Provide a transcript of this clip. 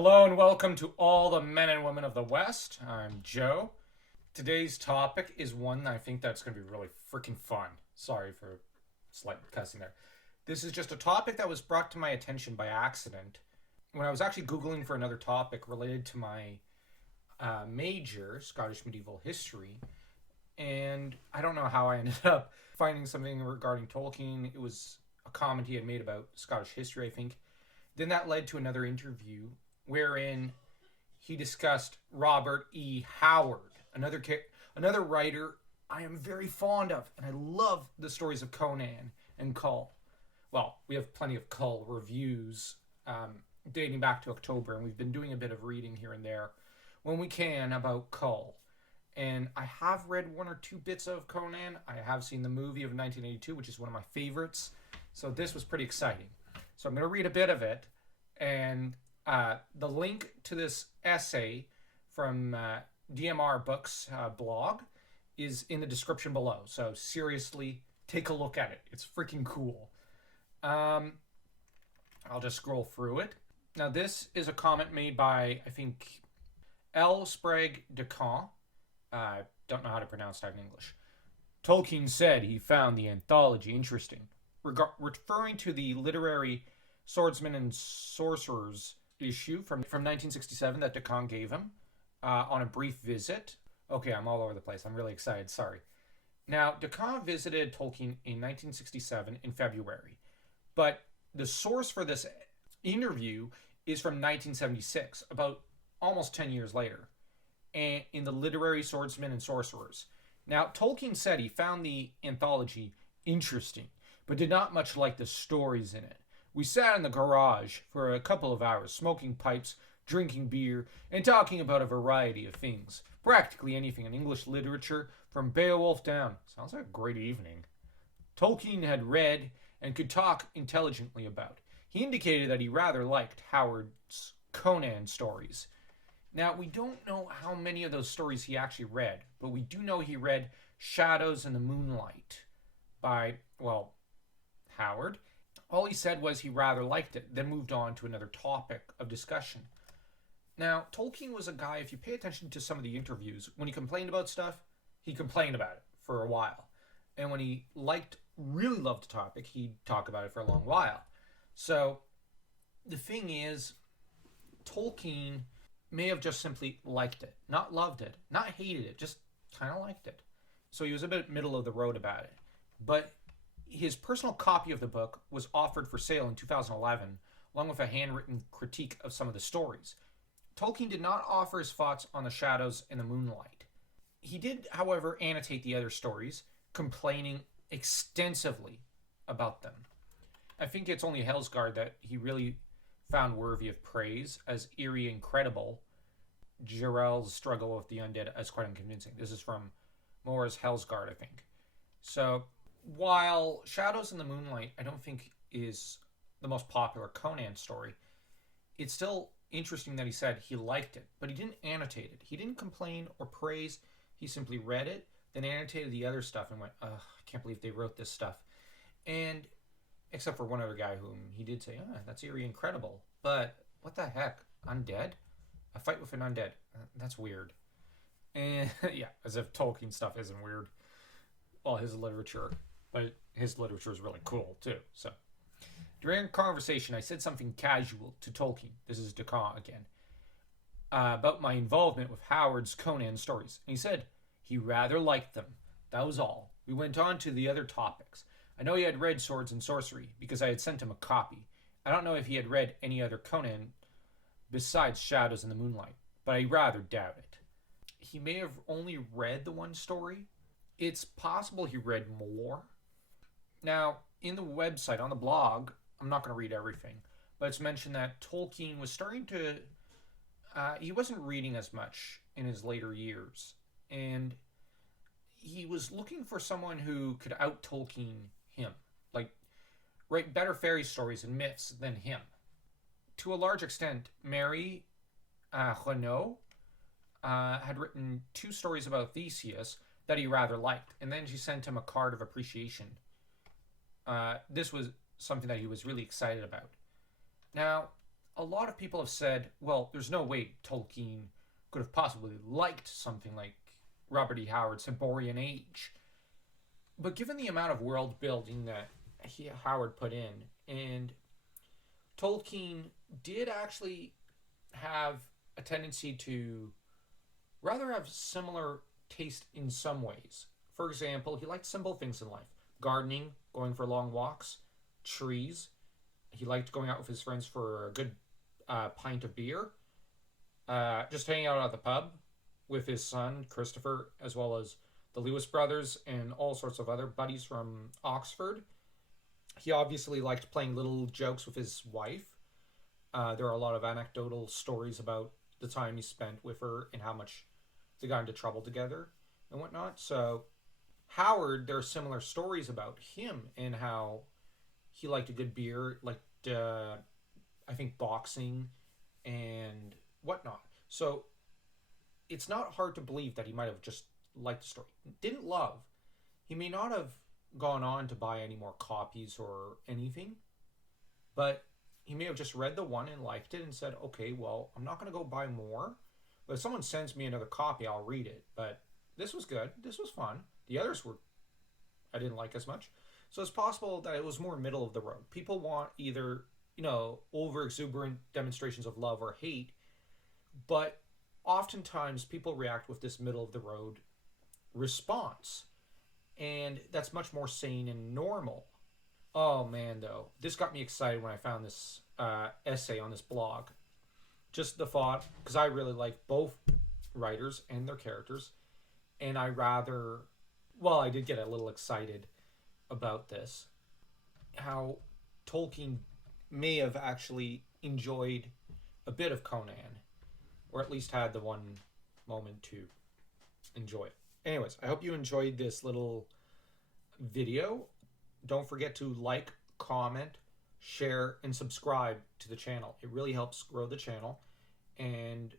Hello and welcome to all the men and women of the West. I'm Joe. Today's topic is one that I think that's going to be really freaking fun. Sorry for slight cussing there. This is just a topic that was brought to my attention by accident when I was actually Googling for another topic related to my major, Scottish Medieval History. And I don't know how I ended up finding something regarding Tolkien. It was a comment he had made about Scottish history, I think. Then that led to another interview wherein he discussed Robert E. Howard, another writer I am very fond of, and I love the stories of Conan and Cull. Well, we have plenty of Cull reviews dating back to October, and we've been doing a bit of reading here and there when we can about Cull. And I have read one or two bits of Conan. I have seen the movie of 1982, which is one of my favorites. So this was pretty exciting. So I'm going to read a bit of it, and the link to this essay from DMR Books blog is in the description below. So seriously, take a look at it. It's freaking cool. I'll just scroll through it. Now, this is a comment made by, I think, L. Sprague de Camp. I don't know how to pronounce that in English. Tolkien said he found the anthology interesting, referring to the literary Swordsmen and Sorcerers issue from 1967 that de Camp gave him on a brief visit. Okay, I'm all over the place. I'm really excited. Sorry. Now, de Camp visited Tolkien in 1967 in February, but the source for this interview is from 1976, about almost 10 years later, and in the literary Swordsmen and Sorcerers. Now, Tolkien said he found the anthology interesting, but did not much like the stories in it. We sat in the garage for a couple of hours, smoking pipes, drinking beer, and talking about a variety of things. Practically anything in English literature, from Beowulf down. Sounds like a great evening. Tolkien had read and could talk intelligently about. He indicated that he rather liked Howard's Conan stories. Now, we don't know how many of those stories he actually read, but we do know he read Shadows in the Moonlight by, well, Howard. All he said was he rather liked it, then moved on to another topic of discussion. Now, Tolkien was a guy, if you pay attention to some of the interviews, when he complained about stuff, he complained about it for a while. And when he really loved the topic, he'd talk about it for a long while. So, the thing is, Tolkien may have just simply liked it, not loved it, not hated it, just kind of liked it. So he was a bit middle of the road about it. But his personal copy of the book was offered for sale in 2011, along with a handwritten critique of some of the stories. Tolkien did not offer his thoughts on the Shadows in the Moonlight. He did, however, annotate the other stories, complaining extensively about them. I think it's only Hellsguard that he really found worthy of praise as eerie and credible. Jarell's struggle with the undead as quite unconvincing. This is from Moore's Hellsguard, I think. So, while Shadows in the Moonlight, I don't think is the most popular Conan story, it's still interesting that he said he liked it, but he didn't annotate it. He didn't complain or praise. He simply read it, then annotated the other stuff and went, ugh, I can't believe they wrote this stuff. And, except for one other guy whom he did say, that's eerie and credible. But, what the heck? Undead? A fight with an undead? That's weird. And, yeah, as if Tolkien stuff isn't weird. Well, his literature. But his literature is really cool, too. So, during a conversation, I said something casual to Tolkien. This is de Camp again. About my involvement with Howard's Conan stories. And he said he rather liked them. That was all. We went on to the other topics. I know he had read Swords and Sorcery, because I had sent him a copy. I don't know if he had read any other Conan besides Shadows in the Moonlight, but I rather doubt it. He may have only read the one story. It's possible he read more. Now, in the website, on the blog, I'm not going to read everything, but it's mentioned that Tolkien was starting to... he wasn't reading as much in his later years, and he was looking for someone who could out-Tolkien him, like write better fairy stories and myths than him. To a large extent, Mary Renaud had written 2 stories about Theseus that he rather liked, and then she sent him a card of appreciation. This was something that he was really excited about. Now, a lot of people have said, well, there's no way Tolkien could have possibly liked something like Robert E. Howard's Hyborian Age. But given the amount of world building that Howard put in, and Tolkien did actually have a tendency to rather have similar taste in some ways. For example, he liked simple things in life: gardening, going for long walks, trees. He liked going out with his friends for a good pint of beer, just hanging out at the pub with his son, Christopher, as well as the Lewis brothers and all sorts of other buddies from Oxford. He obviously liked playing little jokes with his wife. There are a lot of anecdotal stories about the time he spent with her and how much they got into trouble together and whatnot. So, Howard, there are similar stories about him and how he liked a good beer, liked, I think, boxing and whatnot. So, it's not hard to believe that he might have just liked the story. Didn't love. He may not have gone on to buy any more copies or anything, but he may have just read the one and liked it and said, okay, well, I'm not going to go buy more, but if someone sends me another copy, I'll read it. But this was good. This was fun. The others were, I didn't like as much. So it's possible that it was more middle of the road. People want either, over exuberant demonstrations of love or hate, but oftentimes people react with this middle of the road response. And that's much more sane and normal. Oh man, though, this got me excited when I found this essay on this blog. Just the thought, because I really like both writers and their characters, and I did get a little excited about this. How Tolkien may have actually enjoyed a bit of Conan, or at least had the one moment to enjoy it. Anyways, I hope you enjoyed this little video. Don't forget to like, comment, share, and subscribe to the channel. It really helps grow the channel. And